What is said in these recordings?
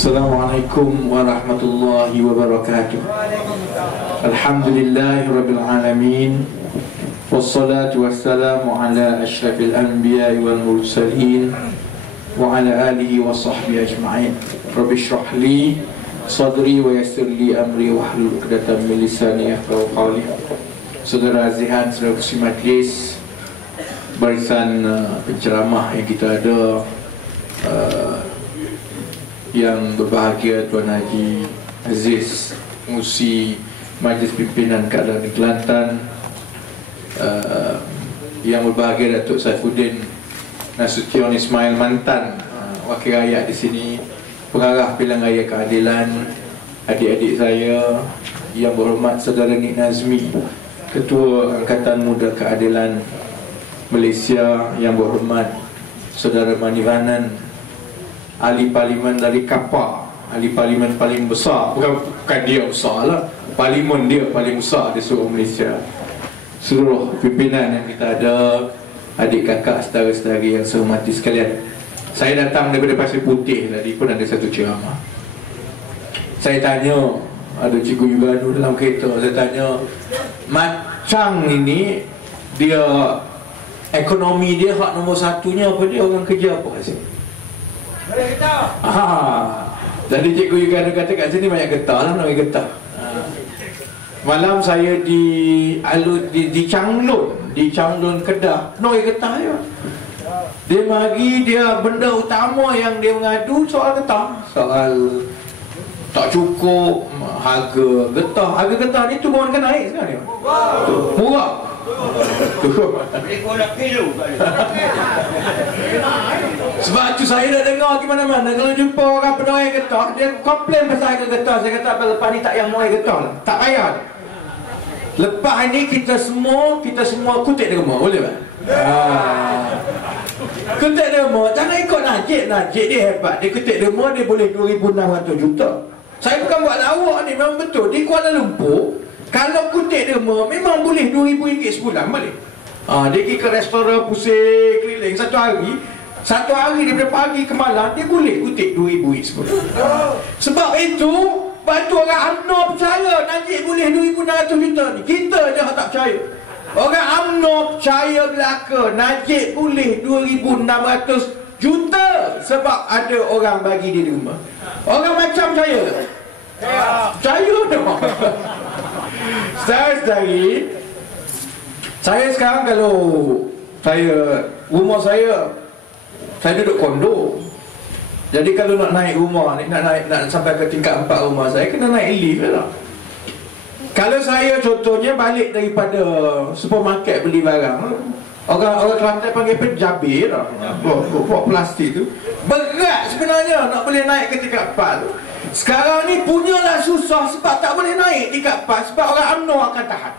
Assalamualaikum warahmatullahi wabarakatuh. Alhamdulillahirabbil alamin. Wassalatu wassalamu ala asyrafil anbiya'i wal mursalin wa ala alihi wa sahbihi ajma'in. Rabbi shrah li sadri wa yassir li amri wahlul 'uqdatam min lisani yafqahu qawli. Saudara Azihan, saudara kursi majlis, barisan penceramah yang kita ada, yang berbahagia Tuan Haji Aziz Musi Majlis Pimpinan Keadaan Kelantan, yang berbahagia Datuk Saifuddin Nasution Ismail mantan wakil rakyat di sini, pengarah Pilihan Raya Keadilan, adik-adik saya yang berhormat Saudara Nik Nazmi, Ketua Angkatan Muda Keadilan Malaysia, yang berhormat Saudara Mani Vanan, ahli parlimen dari Kapar, ahli parlimen paling besar, bukan dia besar lah, parlimen dia paling besar di seluruh Malaysia, seluruh pimpinan yang kita ada, adik kakak, saudara-saudari yang saya hormati sekalian. Saya datang daripada Pasir Putih tadi pun ada satu ceramah. Saya tanya, ada Cikgu Yuganu dalam kereta, saya tanya, Macang ini dia ekonomi dia hak nombor satunya apa, dia orang kerja apa kat sini? Jadi Cikgu Yuganu kata kat sini banyak getah lah, nak getah. Malam saya di Changlun Kedah, nak getah ya. Dia mari, dia benda utama yang dia mengadu soal getah, soal tak cukup harga getah. Harga getah ni turun ke naik sekarang ni? Murah. Sebab tu saya dah dengar di mana-mana, kalau jumpa orang penuai getah, dia komplain pasal harga getah. Saya kata, lepas ni tak payah menuai getah lah, tak payah. Lepas ni kita semua kutip derma, boleh tak? Kutip derma, jangan ikut Najib. Najib dia hebat, dia kutip derma, dia boleh 2,600 juta. Saya bukan buat lawak ni, memang betul. Di Kuala Lumpur, kalau kutip derma memang boleh RM2,000 sebulan, boleh. Dia pergi ke restoran pusing keliling satu hari daripada pagi ke malam, dia boleh kutip RM2,000 sebulan. Sebab itu batu orang UMNO percaya Najib boleh 2,600 juta ni. Kita je tak percaya. Orang UMNO percaya belaka Najib boleh 2,600 juta sebab ada orang bagi dia di rumah. Orang macam percaya tak? Percaya tak? Saya sekarang kalau rumah saya duduk kondo. Jadi kalau nak naik rumah ni, nak sampai ke tingkat 4 rumah saya, kena naik lift lah. Kalau saya contohnya balik daripada supermarket beli barang, orang Kelantan panggil penjabir lah, buat plastik tu, berat sebenarnya nak boleh naik ke tingkat 4 tu. Sekarang ni punyalah susah sebab tak boleh naik tingkat 4, sebab orang UMNO akan tahan.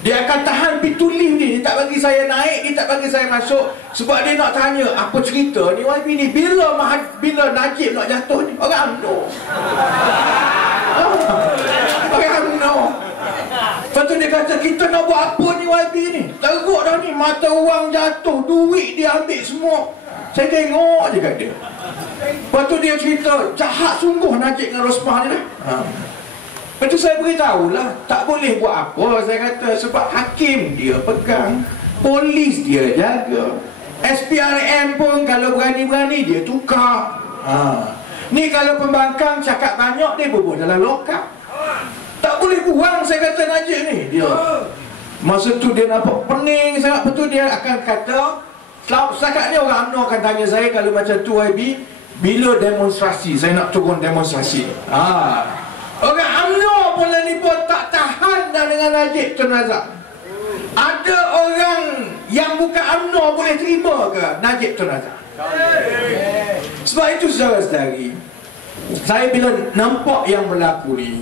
Dia akan tahan pintu lift ni, dia tak bagi saya naik, dia tak bagi saya masuk, sebab dia nak tanya apa cerita ni YB ni, bila Najib nak jatuh ni. Orang UMNO, orang UMNO. Lepas tu dia kata, kita nak buat apa ni YB ni, teruk dah ni, mata orang jatuh, duit dia ambil semua. Saya tengok je kat dia. Lepas tu dia cerita, jahat sungguh Najib dengan Rosmah ni dah. Lepas tu saya beritahu lah, tak boleh buat apa. Saya kata, sebab hakim dia pegang, polis dia jaga, SPRM pun kalau berani-berani dia tukar. Ni kalau pembangkang cakap banyak, dia bubuh dalam lokap. Tak boleh buang, saya kata Najib ni. Dia masa tu dia nampak pening sangat. Betul, dia akan kata, setakat ni orang UMNO akan tanya saya kalau macam tu YB, bila demonstrasi, saya nak turun demonstrasi. Orang UMNO pun ni pun tak tahan dah dengan Najib Tun Razak. Ada orang yang bukan UMNO boleh terima ke Najib Tun Razak? Sebab itu saudara-saudari, saya bila nampak yang berlaku ni,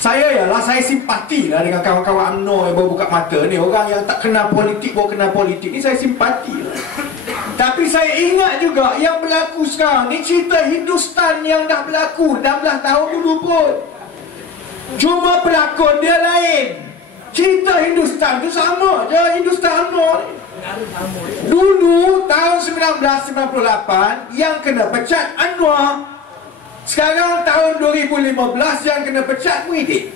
saya simpati lah dengan kawan-kawan UMNO yang baru buka mata ni. Orang yang tak kenal politik, baru kenal politik ni, saya simpati lah. Tapi saya ingat juga yang berlaku sekarang ni cerita Hindustan yang dah berlaku 16 tahun dulu pun. Cuma pelakon dia lain. Cerita Hindustan tu sama je, Hindustan UMNO ni. Dulu tahun 1998 yang kena pecat Anwar Sekarang tahun 2015 yang kena pecat Muhyiddin.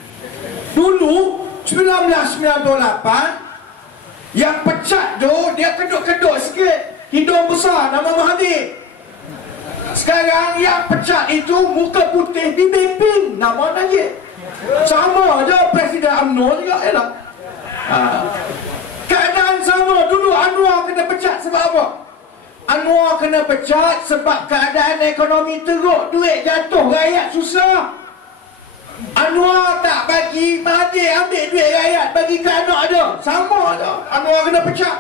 Dulu 1998 yang pecat tu dia kedut-kedut sikit, hidung besar, nama Mahathir. Sekarang yang pecat itu muka putih, bibir pink, nama Najib. Sama je Presiden UMNO juga. Yalah. Keadaan sama. Dulu Anwar kena pecat sebab apa? Anwar kena pecat sebab keadaan ekonomi teruk, duit jatuh, rakyat susah. Anwar tak bagi Mahathir ambil duit rakyat, bagi ke anak dia. Sama je Anwar kena pecat.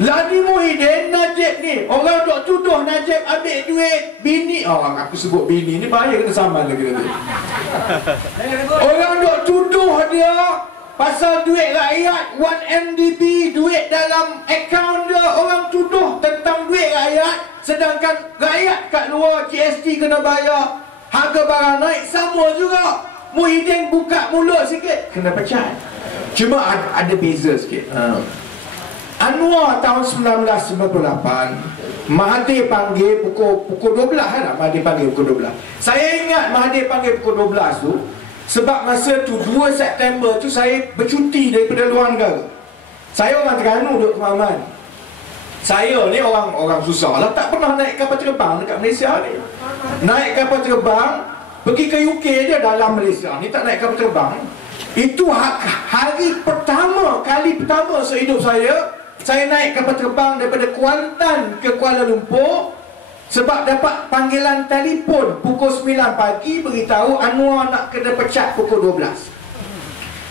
Lani Muhyiddin, Najib ni, orang duk tuduh Najib ambil duit bini. Aku sebut bini ni bahaya, kena saman lagi. Orang duk tuduh dia pasal duit rakyat, 1MDB, duit dalam akaun dia. Orang tuduh tentang duit rakyat, sedangkan rakyat kat luar GST kena bayar, harga barang naik. Sama juga Muhyiddin buka mulut sikit, kena pecat. Cuma ada beza sikit. Anwar tahun 1998 Mahathir panggil pukul 12 lah. Mahathir panggil pukul 12. Saya ingat Mahathir panggil pukul 12 tu sebab masa tu 2 September tu saya bercuti daripada luar negara. Saya orang Terengganu, duduk Kemaman. Saya ni orang susah lah, tak pernah naik kapal terbang dekat Malaysia ni. Naik kapal terbang pergi ke UK je dalam Malaysia ni, tak naik kapal terbang. Itu kali pertama sehidup saya naik kapal terbang daripada Kuantan ke Kuala Lumpur sebab dapat panggilan telefon pukul 9 pagi beritahu Anwar nak kena pecat pukul 12.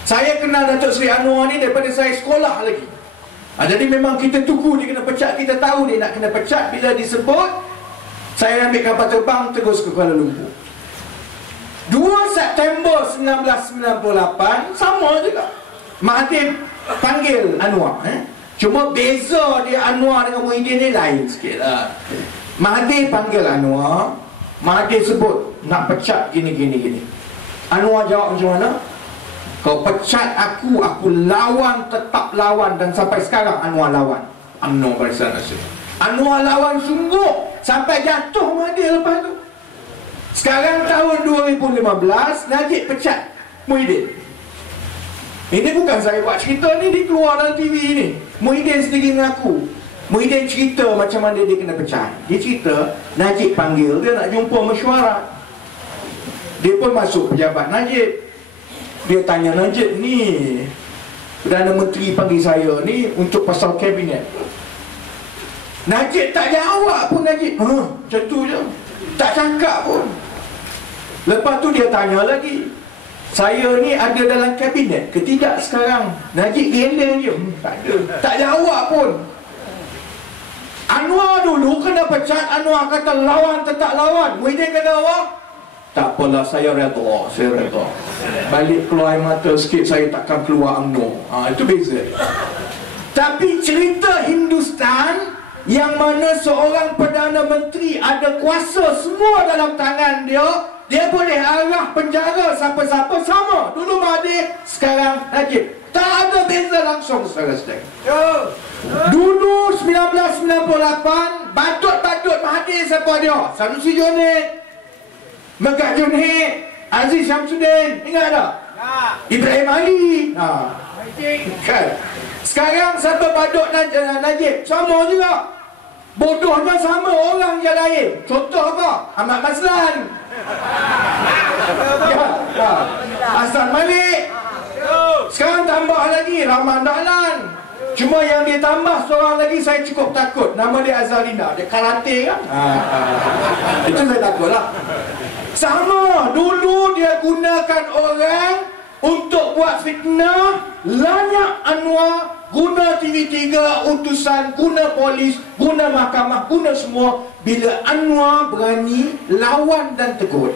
Saya kenal Datuk Seri Anwar ni daripada saya sekolah lagi. Jadi memang kita tunggu dia kena pecat, kita tahu dia nak kena pecat. Bila disebut, saya ambil kapal terbang terus ke Kuala Lumpur. 2 September 1998 sama juga Mahathir panggil Anwar. Cuma beza dia Anwar dengan Muhyiddin ni lain sikit lah. Mahathir panggil Anwar, Mahathir sebut nak pecat gini. Anwar jawab macam mana? Kau pecat aku lawan, tetap lawan. Dan sampai sekarang Anwar lawan UMNO Barisan Nasional. Anwar lawan sungguh sampai jatuh Mahathir lepas tu. Sekarang tahun 2015 Najib pecat Muhyiddin. Ini bukan saya buat cerita ni, dia keluar dalam TV ni. Muhyiddin sendiri mengaku. Muhyiddin cerita macam mana dia kena pecat. Dia cerita Najib panggil dia nak jumpa mesyuarat. Dia pun masuk pejabat Najib. Dia tanya Najib, ni Perdana Menteri panggil saya ni untuk pasal kabinet. Najib tak jawab pun. Najib macam tu je, tak cakap pun. Lepas tu dia tanya lagi, saya ni ada dalam kabinet ke tidak sekarang? Najib geleng je, tak ada, tak jawab pun. Anwar dulu kena pecat, Anwar kata lawan tetap lawan. Muhyiddin kata apa? Tak apalah, saya redha. Balik keluar air mata sikit, saya takkan keluar UMNO. Itu beza. Tapi cerita Hindustan yang mana seorang Perdana Menteri ada kuasa semua dalam tangan dia, dia boleh arah penjara siapa-siapa, sama. Dulu Mahathir, sekarang Najib. Tak ada beza langsung, saudara-saudara. Dulu 1998 Badut Mahathir siapa dia? Sanusi Johid, Megat Junhid, Aziz Syamsuddin, ingat tak? Ibrahim Ali. Kan? Sekarang siapa Badut Najib? Sama juga. Bodohnya sama, orang je lain. Contoh apa? Ahmad Maslan, Hassan Malik. Sekarang tambah lagi Rahman Dahlan. Cuma yang dia tambah seorang lagi saya cukup takut. Nama dia Azalina. Dia karate kan? Itu saya takut lah. Sama, dulu dia gunakan orang untuk buat fitnah, lanyak Anwar, guna TV3, utusan, guna polis, guna mahkamah, guna semua. Bila Anwar berani lawan dan tegur.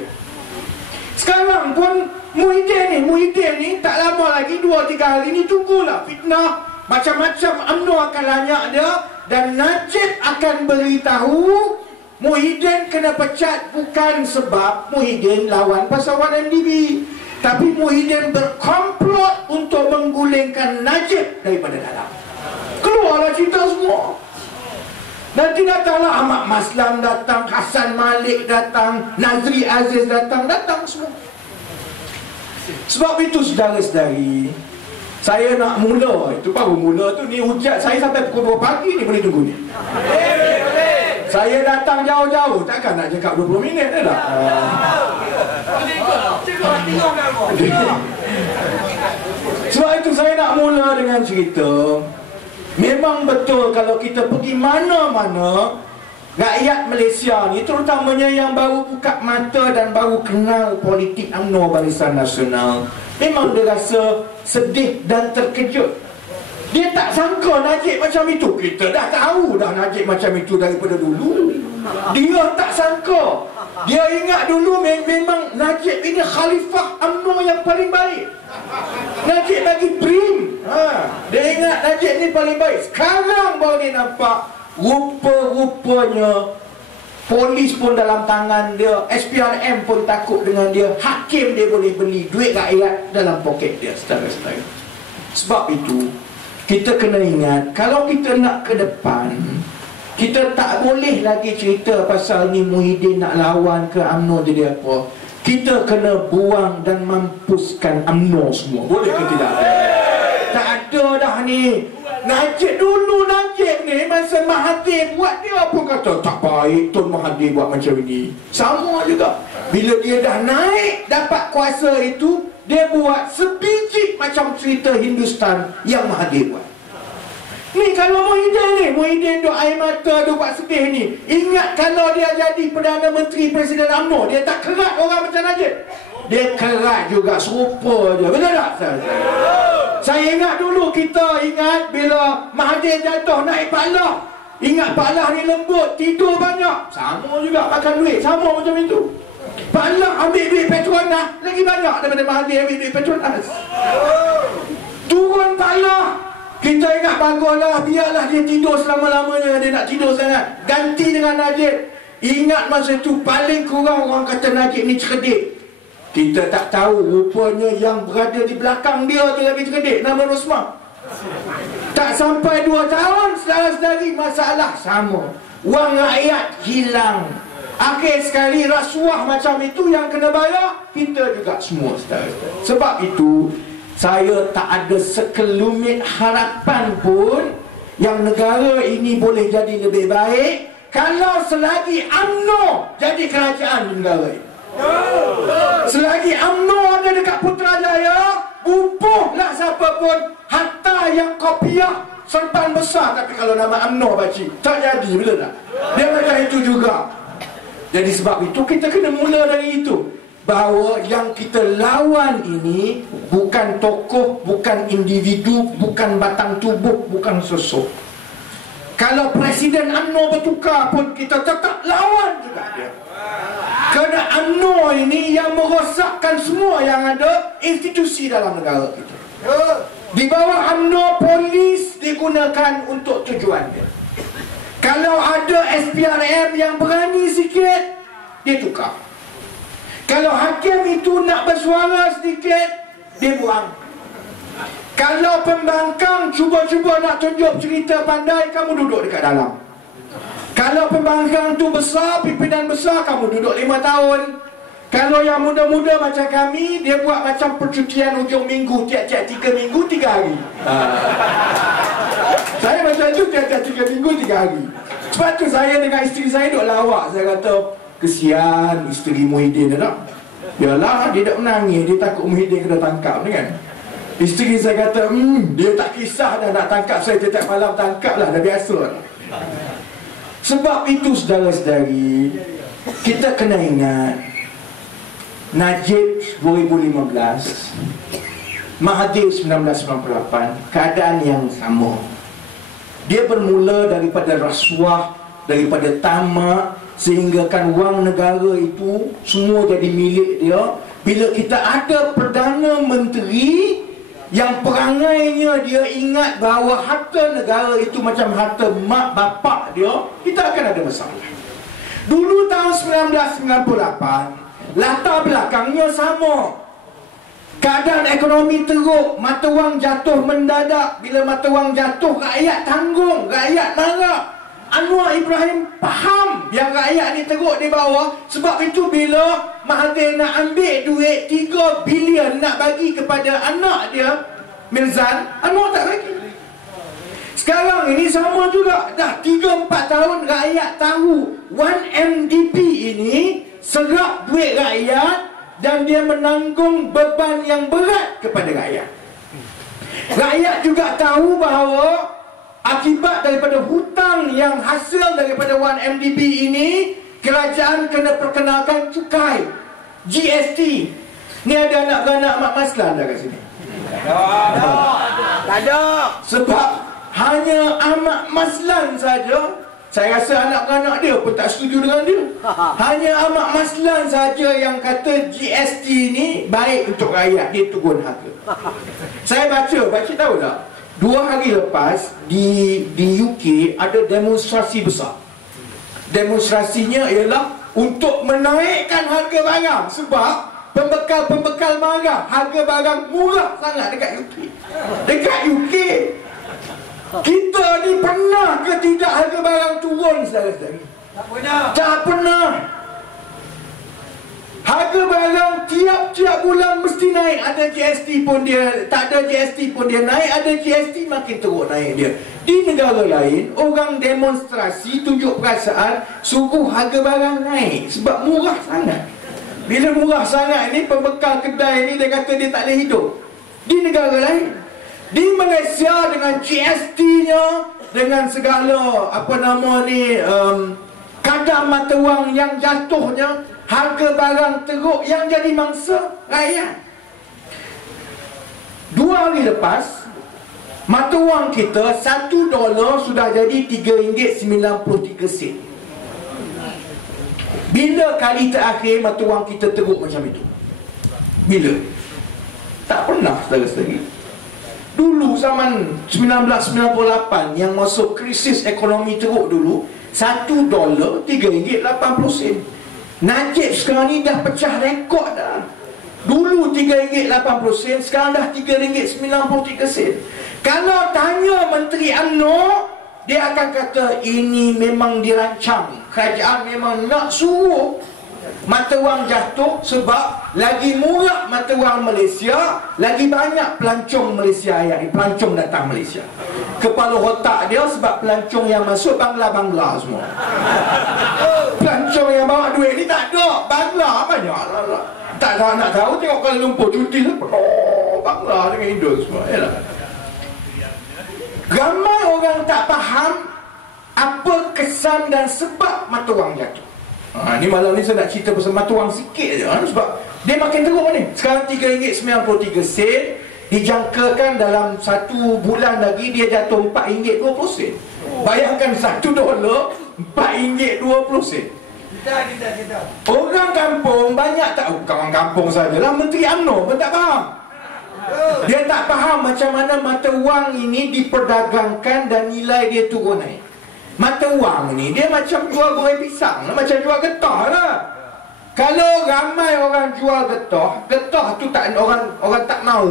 Sekarang pun Muhyiddin ni tak lama lagi, 2-3 hari ni tunggulah fitnah macam-macam. UMNO akan lanyak dia dan Najib akan beritahu Muhyiddin kena pecat bukan sebab Muhyiddin lawan pasal 1MDB, tapi Muhyiddin berkomplot untuk menggulingkan Najib daripada dalam. Keluarlah cerita semua. Nanti datanglah Ahmad Maslam datang, Hasan Malik datang, Nazri Aziz datang semua. Sebab itu saudara-saudari, saya nak mula, itu baru mula tu, ni hujat saya sampai pukul 2 pagi ni boleh tunggu ni. Saya datang jauh-jauh, takkan nak cakap 20 minit dah tak? Sebab itu saya nak mula dengan cerita. Memang betul kalau kita pergi mana-mana, rakyat Malaysia ni, terutamanya yang baru buka mata dan baru kenal politik UMNO Barisan Nasional, memang dia rasa sedih dan terkejut. Dia tak sangka Najib macam itu. Kita dah tahu dah Najib macam itu daripada dulu. Dia tak sangka. Dia ingat dulu memang Najib ini khalifah UMNO yang paling baik. Najib bagi prim. Dia ingat Najib ni paling baik. Sekarang baru dia nampak rupa-rupanya polis pun dalam tangan dia, SPRM pun takut dengan dia, hakim dia boleh beli, duit rakyat dalam poket dia, saudara-saudara. Sebab itu kita kena ingat, kalau kita nak ke depan, kita tak boleh lagi cerita pasal ni Muhyiddin nak lawan ke UMNO jadi apa. Kita kena buang dan mampuskan UMNO semua. Boleh ke tidak? Tak ada dah ni. Najib ni masa Mahathir buat, dia pun kata tak baik Tun Mahathir buat macam ini. Sama juga. Bila dia dah naik dapat kuasa itu, dia buat sebiji macam cerita Hindustan yang Mahathir buat. Ni kalau Muhyiddin duk air mata, duk buat sedih ni. Ingat kalau dia jadi Perdana Menteri Presiden UMNO, dia tak kerat orang macam Najib. Dia kerat juga, serupa je. Betul tak? Saya ingat dulu, kita ingat bila Mahathir jatuh naik Pak. Ingat Pak ni lembut, tidur banyak. Sama juga makan duit, sama macam itu. Pak ambil duit Petronas lagi banyak daripada Mahathir ambil duit Petronas. Turun Pak, kita ingat baguslah, biarlah dia tidur selama-lamanya. Dia nak tidur sangat, ganti dengan Najib. Ingat masa itu paling kurang orang kata Najib ni cerdik. Kita tak tahu, rupanya yang berada di belakang dia lagi cerdik, nama Rosmah. Tak sampai 2 tahun, saudara-saudari, masalah sama. Wang rakyat hilang. Akhir sekali rasuah macam itu yang kena bayar kita juga semua, saudara. Sebab itu saya tak ada sekelumit harapan pun yang negara ini boleh jadi lebih baik kalau selagi UMNO jadi kerajaan di negara ini. Selagi UMNO ada dekat Putrajaya, bubuhlah siapa pun, harta yang kopiah serban besar, tapi kalau nama UMNO baca tak jadi, betul tak? Dia macam itu juga. Jadi sebab itu kita kena mula dari itu, bahawa yang kita lawan ini bukan tokoh, bukan individu, bukan batang tubuh, bukan sosok. Kalau Presiden UMNO bertukar pun kita tetap lawan juga dia. Kerana UMNO ini yang merosakkan semua yang ada institusi dalam negara kita. Di bawah UMNO, polis digunakan untuk tujuan dia. Kalau ada SPRM yang berani sikit, dia tukar. Kalau hakim itu nak bersuara sedikit, dia buang. Kalau pembangkang cuba-cuba nak tunjuk cerita pandai, kamu duduk dekat dalam. Kalau pembangkang tu besar, pimpinan besar, kamu duduk 5 tahun. Kalau yang muda-muda macam kami, dia buat macam percutian hujung minggu, tiap-tiap 3 minggu 3 hari. Saya macam tu, tiap-tiap 3 minggu 3 hari. Sebab tu saya dengan isteri saya duduk lawak. Saya kata, kesian isteri Muhyiddin tak? Yalah, dia tak menangis, dia takut Muhyiddin kena tangkap ni kan. Isteri saya kata, dia tak kisah dah nak tangkap saya, tiap malam tangkap lah, dah biasa lah. Sebab itu saudara-saudari, kita kena ingat Najib 2015, Mahathir 1998, keadaan yang sama. Dia bermula daripada rasuah, daripada tamak, sehingga kan wang negara itu semua jadi milik dia. Bila kita ada Perdana Menteri yang perangainya dia ingat bahawa harta negara itu macam harta mak bapak dia, kita akan ada masalah. Dulu tahun 1998, latar belakangnya sama. Keadaan ekonomi teruk, mata wang jatuh mendadak. Bila mata wang jatuh, rakyat tanggung, rakyat marah. Anwar Ibrahim faham yang rakyat ni teruk di bawah. Sebab itu bila Mahathir nak ambil duit 3 bilion nak bagi kepada anak dia Mirzan, Anwar tak bagi. Sekarang ini sama juga. Dah 3-4 tahun rakyat tahu 1MDB ini serap duit rakyat dan dia menanggung beban yang berat kepada rakyat. Rakyat juga tahu bahawa akibat daripada hutang yang hasil daripada 1MDB ini, kerajaan kena perkenalkan cukai GST. Ni ada anak-anak Mak Maslan dah kat sini? Tak ada. Sebab hanya Ahmad Maslan saja, saya rasa anak-anak dia pun tak setuju dengan dia. Hanya Ahmad Maslan saja yang kata GST ni baik untuk rakyat, dia turun harga. Saya baca tahu tak? 2 hari lepas di UK ada demonstrasi besar. Demonstrasinya ialah untuk menaikkan harga barang. Sebab pembekal marah harga barang murah sangat dekat UK. Dekat UK kita ni pernah ke tidak harga barang turun, saudara-saudari? Tak pernah. Harga barang tiap-tiap bulan mesti naik. Ada GST pun dia, tak ada GST pun dia naik. Ada GST makin teruk naik dia. Di negara lain, orang demonstrasi tunjuk perasaan suruh harga barang naik sebab murah sangat. Bila murah sangat ni, pembekal kedai ni dia kata dia tak boleh hidup. Di negara lain, di Malaysia dengan GST-nya, dengan segala kadar mata wang yang jatuhnya, harga barang teruk yang jadi mangsa rakyat. 2 hari lepas, mata wang kita $1 sudah jadi RM3.93. Bila kali terakhir mata wang kita teruk macam itu? Bila? Tak pernah, saudara-saudari. Dulu zaman 1998 yang masuk krisis ekonomi teruk dulu, $1 RM3.80. Najib sekarang ni dah pecah rekod dah. Dulu RM3.80, sekarang dah RM3.93. Kalau tanya Menteri UMNO, dia akan kata ini memang dirancang. Kerajaan memang nak suruh mata wang jatuh sebab lagi murah mata wang Malaysia, lagi banyak pelancong Malaysia yang pelancong datang Malaysia. Kepala otak dia sebab pelancong yang masuk Bangla semua. Pelancong yang bawa duit ni tak ada. Bangla banyak lah. Tak nak tahu, tengok Kuala Lumpur cuti lah. Bangla dengan Indo semua. Yalah. Ramai orang tak faham apa kesan dan sebab mata wang jatuh. Ni malam ni saya nak cerita pasal mata wang sikit je. Sebab dia makin teruk ni. Sekarang RM3.93, dijangkakan dalam 1 bulan lagi dia jatuh RM4.20. Bayangkan $1 RM4.20. Orang kampung banyak tak, orang kampung sajalah, Menteri UMNO pun tak faham. Dia tak faham macam mana mata wang ini diperdagangkan dan nilai dia turun naik. Mata wang ni dia macam jual goreng pisang lah, macam jual getah lah. Kalau ramai orang jual getah tu tak, orang tak mau.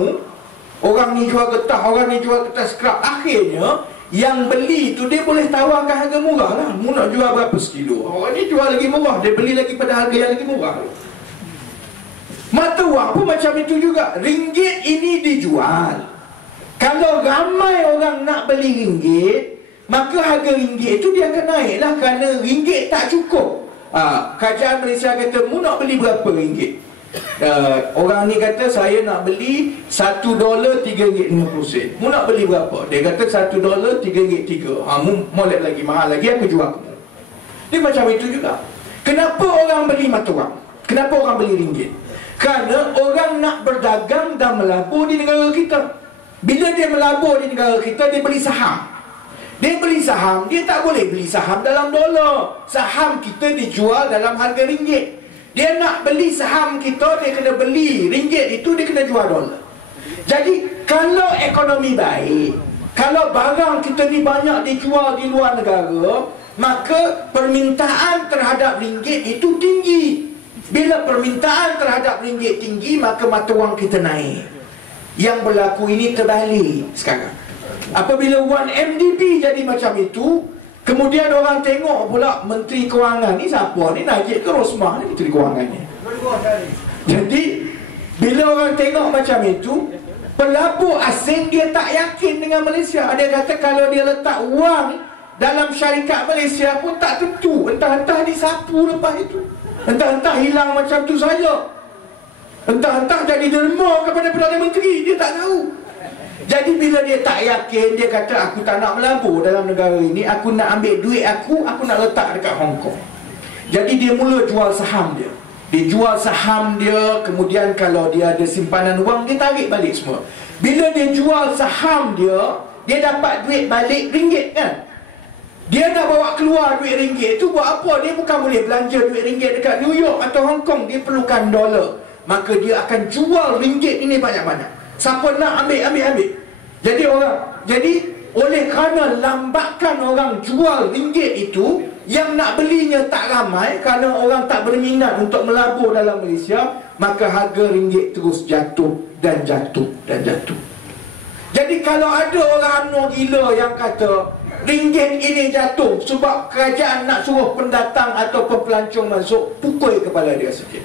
Orang ni jual getah, orang ni jual getah scrap. Akhirnya yang beli tu dia boleh tawarkan harga murah lah. Mu nak jual berapa sekilo, orang ni jual lagi murah, dia beli lagi pada harga yang lagi murah. Mata wang pun macam itu juga. Ringgit ini dijual. Kalau ramai orang nak beli ringgit, maka harga ringgit itu dia akan naik lah. Kerana ringgit tak cukup. Kerajaan Malaysia kata, mu nak beli berapa ringgit? Orang ni kata saya nak beli $1 RM3.50. Mu nak beli berapa? Dia kata $1 RM3.3. Mu molek lagi, mahal lagi, aku jual kamu. Dia macam itu juga. Kenapa orang beli mata wang? Kenapa orang beli ringgit? Kerana orang nak berdagang dan melabur di negara kita. Bila dia melabur di negara kita, dia beli saham. Dia beli saham, dia tak boleh beli saham dalam dolar. Saham kita dijual dalam harga ringgit. Dia nak beli saham kita, dia kena beli ringgit itu, dia kena jual dolar. Jadi kalau ekonomi baik, kalau barang kita ni banyak dijual di luar negara, maka permintaan terhadap ringgit itu tinggi. Bila permintaan terhadap ringgit tinggi, maka mata wang kita naik. Yang berlaku ini terbalik sekarang. Apabila 1MDB jadi macam itu, Kemudian orang tengok pula Menteri Kewangan ni siapa ni, Najib ke Rosmah ni Menteri Kewangan ni. Jadi bila orang tengok macam itu, pelabur asing dia tak yakin dengan Malaysia. Dia kata kalau dia letak wang dalam syarikat Malaysia pun tak tentu, entah-entah disapu lepas itu, entah-entah hilang macam tu saja, entah-entah jadi derma kepada Perdana Menteri, dia tak tahu. Jadi bila dia tak yakin, dia kata aku tak nak melabur dalam negara ini, aku nak ambil duit aku nak letak dekat Hong Kong. Jadi dia mula jual saham dia. Dia jual saham dia, kemudian kalau dia ada simpanan wang, dia tarik balik semua. Bila dia jual saham dia, dia dapat duit balik ringgit kan. Dia nak bawa keluar duit ringgit tu buat apa? Dia bukan boleh belanja duit ringgit dekat New York atau Hong Kong. Dia perlukan dolar. Maka dia akan jual ringgit ini banyak-banyak. Siapa nak ambil. Jadi oleh kerana lambakan orang jual ringgit itu, yang nak belinya tak ramai kerana orang tak berminat untuk melabur dalam Malaysia, maka harga ringgit terus jatuh dan jatuh dan jatuh. Jadi kalau ada orang UMNO gila yang kata ringgit ini jatuh sebab kerajaan nak suruh pendatang atau pelancong masuk, pukul kepala dia sikit.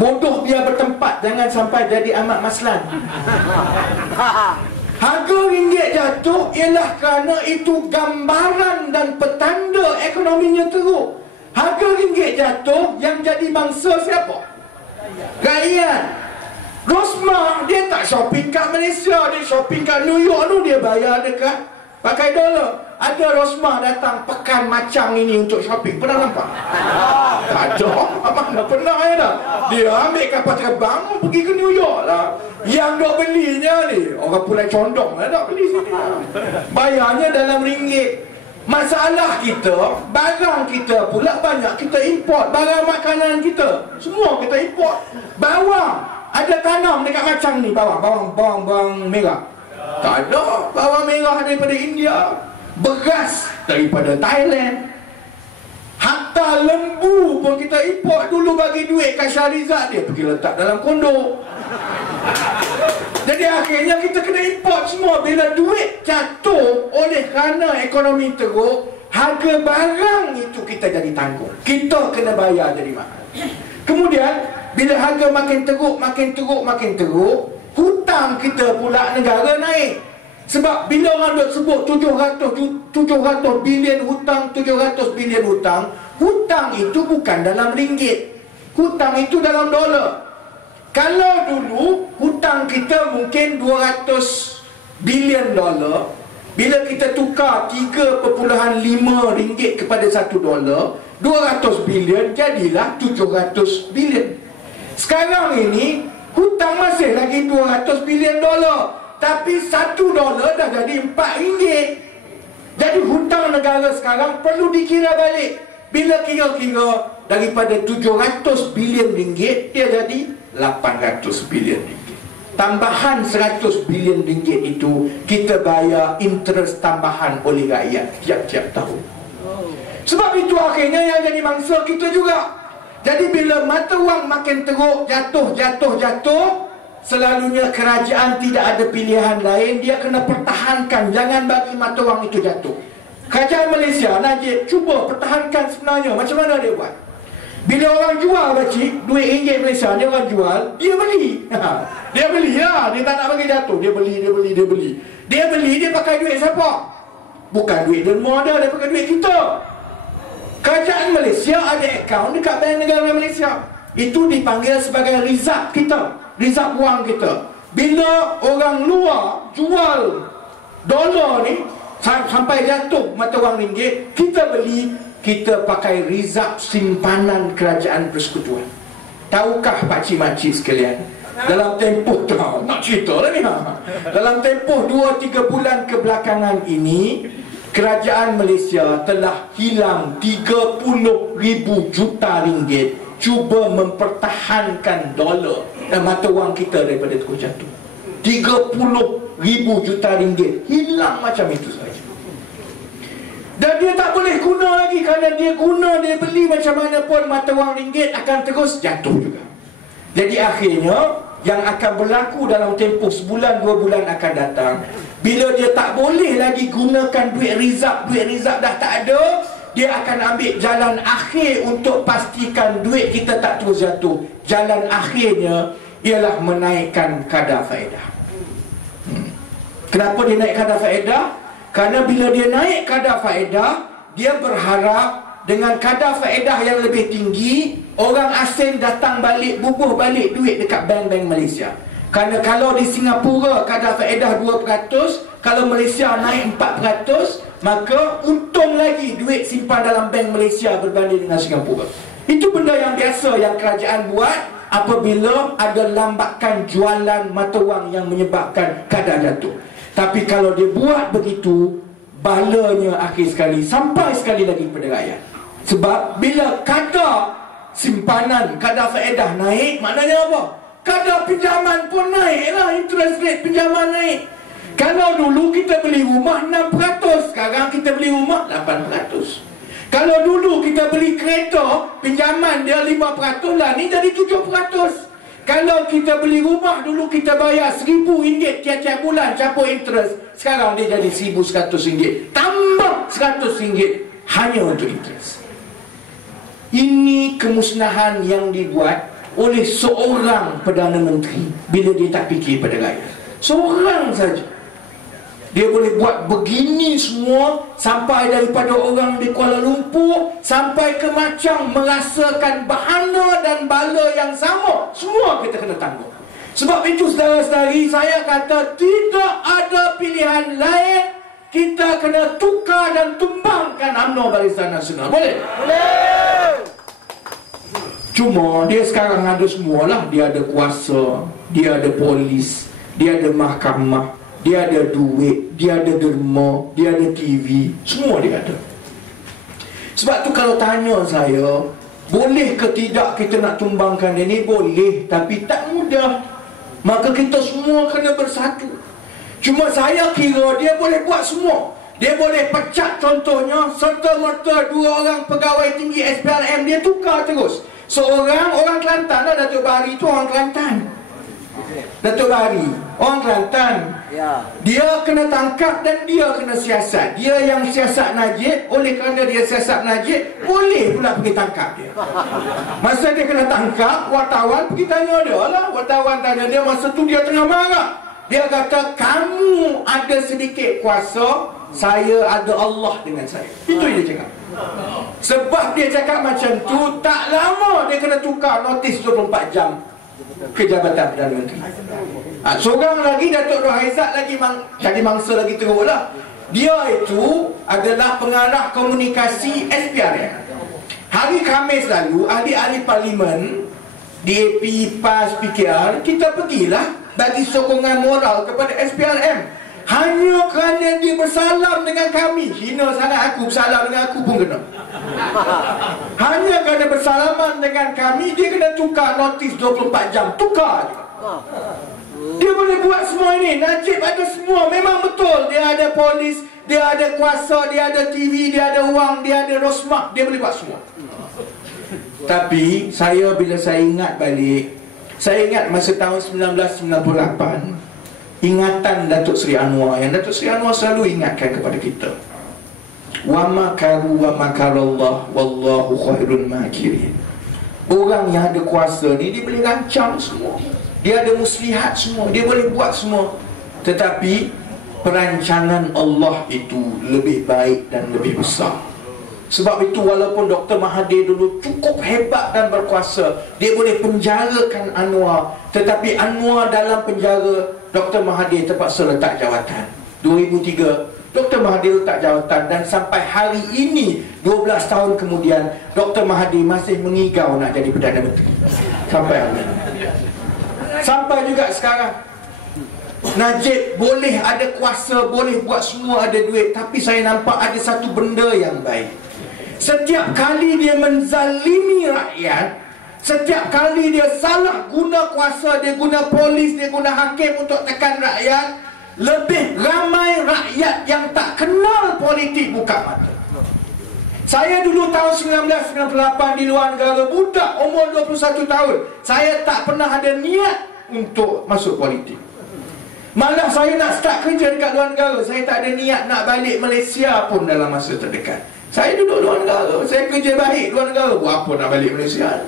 Bodoh dia bertempat, jangan sampai jadi Ahmad Maslan. Harga ringgit jatuh ialah kerana itu gambaran dan petanda ekonominya teruk. Harga ringgit jatuh, yang jadi mangsa siapa? Rakyat. Rosmah dia tak shopping kat Malaysia, dia shopping kat New York tu, dia bayar dekat pakai dolar. Ada Rosmah datang pekan macam ini untuk shopping, pernah nampak? Tak ada, mana pernah ya dah. Dia ambil kapal terbang pergi ke New York lah. Yang dok belinya ni orang Pulau Condong lah nak beli sini. Bayarnya dalam ringgit. Masalah kita, barang kita pula banyak kita import. Barang makanan kita semua kita import. Bawang ada tanam dekat macam ni, bawang merah. Tak ada bawang merah daripada India. Beras daripada Thailand. Hatta lembu pun kita import. Dulu bagi duit kat Syahrizat, dia pergi letak dalam kondo. Jadi akhirnya kita kena import semua. Bila duit jatuh oleh kerana ekonomi teruk, harga barang itu kita jadi tanggung. Kita kena bayar jadi mahal. Kemudian bila harga makin teruk, hutang kita pula negara naik. Sebab bila orang duk sebut 700 bilion hutang, 700 bilion hutang, hutang itu bukan dalam ringgit, hutang itu dalam dolar. Kalau dulu hutang kita mungkin 200 bilion dolar, bila kita tukar 3.5 ringgit kepada 1 dolar, 200 bilion jadilah 700 bilion. Sekarang ini hutang masih lagi 200 bilion dolar, tapi 1 dolar dah jadi 4 ringgit. Jadi hutang negara sekarang perlu dikira balik. Bila kira-kira daripada 700 bilion ringgit, dia jadi 800 bilion ringgit. Tambahan 100 bilion ringgit itu kita bayar interest tambahan oleh rakyat tiap-tiap tahun. Sebab itu akhirnya yang jadi mangsa kita juga. Jadi bila mata wang makin teruk, jatuh, selalunya kerajaan tidak ada pilihan lain, dia kena pertahankan, jangan bagi mata wang itu jatuh. Kerajaan Malaysia, Najib, cuba pertahankan sebenarnya. Macam mana dia buat? Bila orang jual bacik, duit ringgit Malaysia, dia orang jual, dia beli. Dia beli lah, dia tak nak bagi jatuh. Dia beli, dia pakai duit siapa? Bukan duit derma dia pakai duit kita. Kerajaan Malaysia ada akaun dekat Bank Negara Malaysia. Itu dipanggil sebagai rizab kita, rizab wang kita. Bila orang luar jual dolar ni sampai jatuh mata wang ringgit, kita beli, kita pakai rizab simpanan kerajaan persekutuan. Tahukah pakcik-makcik sekalian, dalam tempoh tu, nak cerita lah ni, dalam tempoh 2-3 bulan kebelakangan ini, kerajaan Malaysia telah hilang 30,000 juta ringgit cuba mempertahankan dolar dan mata wang kita daripada terus jatuh. 30,000 juta ringgit hilang macam itu saja. Dan dia tak boleh guna lagi, kerana dia beli macam mana pun, mata wang ringgit akan terus jatuh juga. Jadi akhirnya yang akan berlaku dalam tempoh sebulan 2 bulan akan datang, Bila dia tak boleh lagi gunakan duit rizab dah tak ada, dia akan ambil jalan akhir untuk pastikan duit kita tak terus jatuh. Jalan akhirnya ialah menaikkan kadar faedah. Kenapa dia naik kadar faedah? Kerana bila dia naik kadar faedah, dia berharap dengan kadar faedah yang lebih tinggi, orang asing datang balik, bubuh balik duit dekat bank-bank Malaysia. Kerana kalau di Singapura kadar faedah 2%, kalau Malaysia naik 4%, maka untung lagi duit simpan dalam bank Malaysia berbanding dengan Singapura. Itu benda yang biasa yang kerajaan buat apabila ada lambakan jualan mata wang yang menyebabkan kadar jatuh. Tapi kalau dia buat begitu, balanya akhir sekali, sampai sekali lagi kepada rakyat. Sebab bila kadar simpanan, kadar faedah naik, maknanya apa? Kadar pinjaman pun naik lah, interest rate pinjaman naik. Kalau dulu kita beli rumah 6%, sekarang kita beli rumah 8%. Kalau dulu kita beli kereta, pinjaman dia 5%, lah ni jadi 7%. Kalau kita beli rumah dulu kita bayar RM1,000 tiap-tiap bulan campur interest, sekarang dia jadi RM1,100, tambah RM100 hanya untuk interest. Ini kemusnahan yang dibuat oleh seorang Perdana Menteri bila dia tak fikir pada rakyat. Seorang saja. Dia boleh buat begini semua, sampai daripada orang di Kuala Lumpur sampai ke Machang merasakan bahana dan bala yang sama. Semua kita kena tanggung. Sebab itu saudara-saudari, saya kata tidak ada pilihan lain. Kita kena tukar dan tumbangkan UMNO Barisan Nasional. Boleh? Boleh. Cuma dia sekarang ada semualah. Dia ada kuasa, dia ada polis, dia ada mahkamah, dia ada duit, dia ada derma, dia ada TV, semua dia ada. Sebab tu kalau tanya saya, boleh ke tidak kita nak tumbangkan dia ni? Boleh, tapi tak mudah. Maka kita semua kena bersatu. Cuma saya kira dia boleh buat semua. Dia boleh pecat contohnya serta-merta 2 orang pegawai tinggi SPRM, dia tukar terus. Seorang orang Kelantan lah, Datuk Bahari tu orang Kelantan. Datuk Bahari orang Kelantan. Dia kena tangkap dan dia kena siasat. Dia yang siasat Najib, oleh kerana dia siasat Najib, boleh pula pergi tangkap dia. Masa dia kena tangkap, wartawan pergi tanya dia lah. Wartawan tanya dia, masa tu dia tengah marah. Dia kata, kamu ada sedikit kuasa, saya ada Allah dengan saya. Itu dia cakap. Sebab dia cakap macam tu, tak lama dia kena tukar notis 24 jam ke Jabatan Perdana Menteri. Seorang lagi, Datuk Nur Haizat lagi jadi mangsa lagi teruk lah. Dia itu adalah pengarah komunikasi SPRM. Hari Khamis lalu, ahli-ahli parlimen DAP, PAS, PKR, kita pergilah bagi sokongan moral kepada SPRM. Hanya kerana dia bersalam dengan kami. Hina sangat aku, bersalam dengan aku pun kena. Hanya kerana bersalaman dengan kami, dia kena tukar notis 24 jam. Tukar juga. Dia boleh buat semua ini. Najib ada semua. Memang betul. Dia ada polis, dia ada kuasa, dia ada TV, dia ada wang, dia ada rosmah. Dia boleh buat semua. Tapi bila saya ingat balik, saya ingat masa tahun 1998, ingatan Datuk Seri Anwar, yang Datuk Seri Anwar selalu ingatkan kepada kita, wa makaru wa makarallah wallahu khairul makirin. Orang yang ada kuasa ni, dia boleh rancang semua, dia ada muslihat semua, dia boleh buat semua. Tetapi perancangan Allah itu lebih baik dan lebih besar. Sebab itu walaupun Dr. Mahathir dulu cukup hebat dan berkuasa, dia boleh penjarakan Anwar, tetapi Anwar dalam penjara, Dr. Mahathir terpaksa letak jawatan. 2003 Dr. Mahathir letak jawatan, dan sampai hari ini 12 tahun kemudian Dr. Mahathir masih mengigau nak jadi Perdana Menteri. Sampai hari ini. Sampai juga sekarang Najib boleh ada kuasa, boleh buat semua, ada duit, tapi saya nampak ada satu benda yang baik. Setiap kali dia menzalimi rakyat, setiap kali dia salah guna kuasa, dia guna polis, dia guna hakim untuk tekan rakyat, lebih ramai rakyat yang tak kenal politik buka mata. Saya dulu tahun 1998 di luar negara, budak umur 21 tahun. Saya tak pernah ada niat untuk masuk politik. Malah saya nak start kerja dekat luar negara, saya tak ada niat nak balik Malaysia pun dalam masa terdekat. Saya duduk luar negara, saya kerja baik luar negara, buat apa nak balik Malaysia?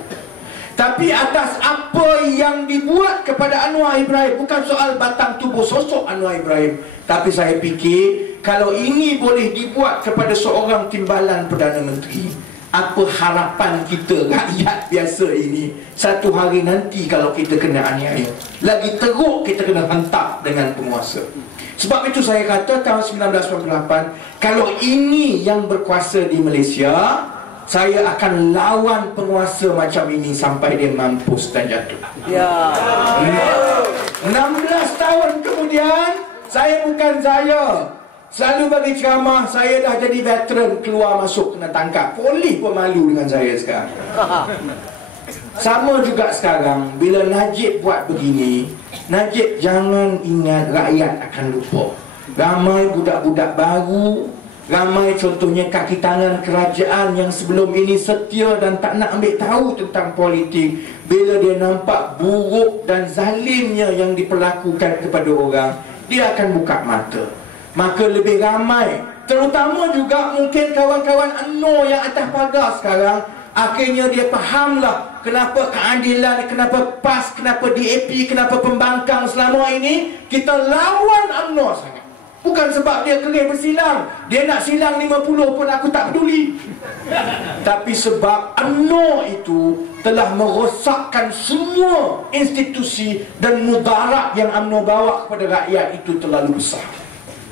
Tapi atas apa yang dibuat kepada Anwar Ibrahim, bukan soal batang tubuh sosok Anwar Ibrahim, tapi saya fikir kalau ini boleh dibuat kepada seorang timbalan Perdana Menteri, apa harapan kita rakyat biasa ini satu hari nanti kalau kita kena aniaya, lagi teruk kita kena hantar dengan penguasa. Sebab itu saya kata tahun 1998, kalau ini yang berkuasa di Malaysia, saya akan lawan penguasa macam ini sampai dia mampus dan jatuh. Ya. 16 tahun kemudian, saya selalu bagi ceramah, saya dah jadi veteran, keluar masuk kena tangkap. Polis pun malu dengan saya sekarang. Sama juga sekarang, bila Najib buat begini, Najib jangan ingat rakyat akan lupa. Ramai budak-budak baru, ramai contohnya kaki tangan kerajaan yang sebelum ini setia dan tak nak ambil tahu tentang politik, bila dia nampak buruk dan zalimnya yang diperlakukan kepada orang, dia akan buka mata. Maka lebih ramai, terutama juga mungkin kawan-kawan UMNO yang atas pagar sekarang, akhirnya dia fahamlah kenapa keadilan, kenapa PAS, kenapa DAP, kenapa pembangkang selama ini kita lawan UMNO sangat. Bukan sebab dia kerih bersilang, dia nak silang 50 pun aku tak peduli. Tapi sebab UMNO itu telah merosakkan semua institusi dan mudarat yang UMNO bawa kepada rakyat itu terlalu besar.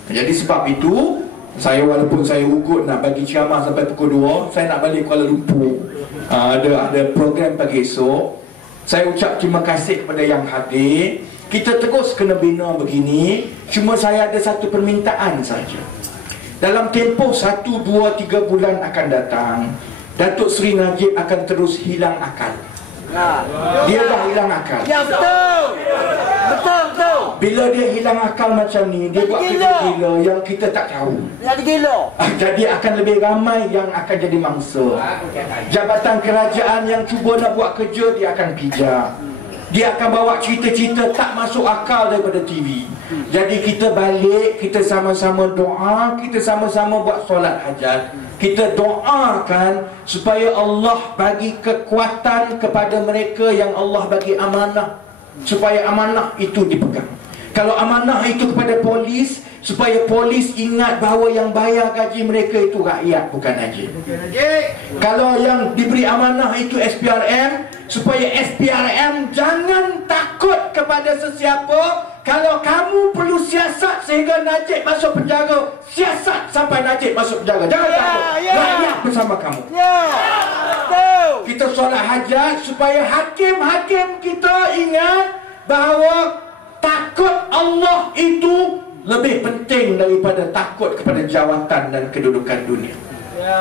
Jadi sebab itu, walaupun saya ugut nak bagi ceramah sampai pukul 2, saya nak balik Kuala Lumpur. Ada program pagi esok. Saya ucap terima kasih kepada yang hadir. Kita terus kena bina begini. Cuma saya ada satu permintaan saja. Dalam tempoh 1, 2, 3 bulan akan datang, Datuk Seri Najib akan terus hilang akal. Dia dah hilang akal. Ya, betul. Betul. Bila dia hilang akal macam ni, dia buat kerja gila yang kita tak tahu. Jadi gila. Jadi akan lebih ramai yang akan jadi mangsa. Jabatan kerajaan yang cuba nak buat kerja, dia akan pijak. Dia akan bawa cerita-cerita tak masuk akal daripada TV. Jadi kita balik, kita sama-sama doa, kita sama-sama buat solat hajat. Kita doakan supaya Allah bagi kekuatan kepada mereka yang Allah bagi amanah, supaya amanah itu dipegang. Kalau amanah itu kepada polis, supaya polis ingat bahawa yang bayar gaji mereka itu rakyat, bukan Najib. Kalau yang diberi amanah itu SPRM, supaya SPRM jangan takut kepada sesiapa. Kalau kamu perlu siasat sehingga Najib masuk penjara, siasat sampai Najib masuk penjara. Jangan takut, rakyat bersama kamu. Kita solat hajat supaya hakim-hakim kita ingat bahawa takut Allah itu lebih penting daripada takut kepada jawatan dan kedudukan dunia.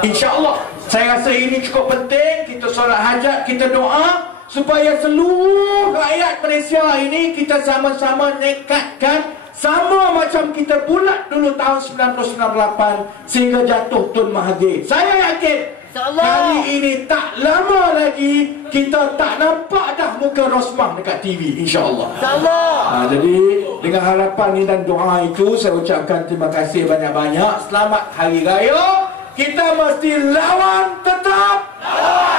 InsyaAllah, saya rasa ini cukup penting. Kita solat hajat, kita doa supaya seluruh rakyat Malaysia ini kita sama-sama nekatkan, sama macam kita bulat dulu tahun 1998 sehingga jatuh Tun Mahathir. Saya yakin kali ini tak lama lagi kita tak nampak dah muka Rosmah dekat TV, insya-Allah. Jadi dengan harapan ini dan doa itu, saya ucapkan terima kasih banyak-banyak. Selamat Hari Raya. Kita mesti lawan, tetap lawan.